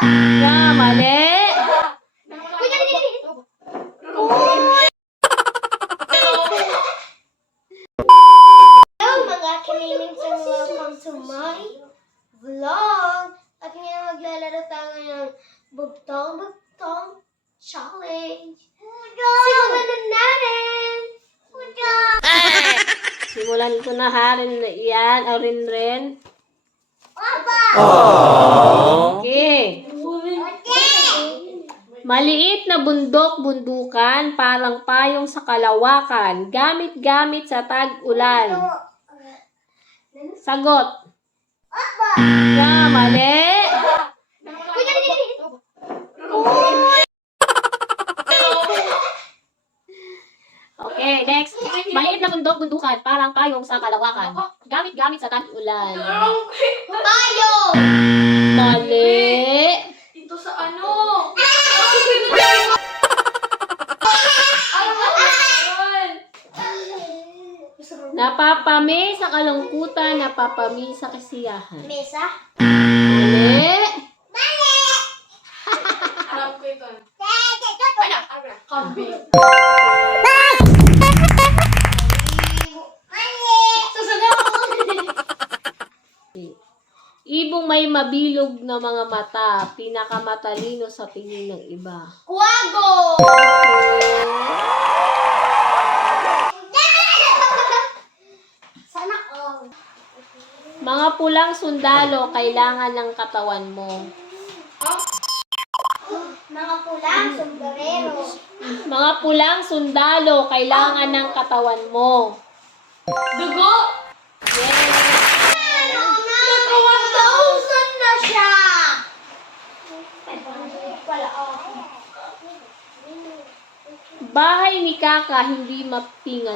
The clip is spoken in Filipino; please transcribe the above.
Mali. Hello mga kinimings and welcome to my vlog. At ngayon maglalaro tayo ng bugtong challenge. Simulan na natin! Simulan ko na ha. Yan. O rin. Okay. Maliit na bundok-bundukan, parang payong sa kalawakan, gamit-gamit sa tag-ulan. Sagot. Mali. Okay, next. Maliit na bundok-bundukan, parang payong sa kalawakan, gamit-gamit sa tag-ulan. Tayo! Mali. Ito sa ano? Napapami sa kalungkutan, napapami sa kasiyahan. Mesa? Mali. Alam ko ito. Kambing. Ibong may mabilog na mga mata, pinakamatalino sa tingin ng iba. Kuwago! Sana all. Mga pulang sundalo, kailangan ng katawan mo. Mga pulang sombrero. Mga pulang sundalo, kailangan ng katawan mo. Dugo! Yes! Naka 1,000 na siya! 500 pala ako. Bahay ni Kaka, hindi mapingan.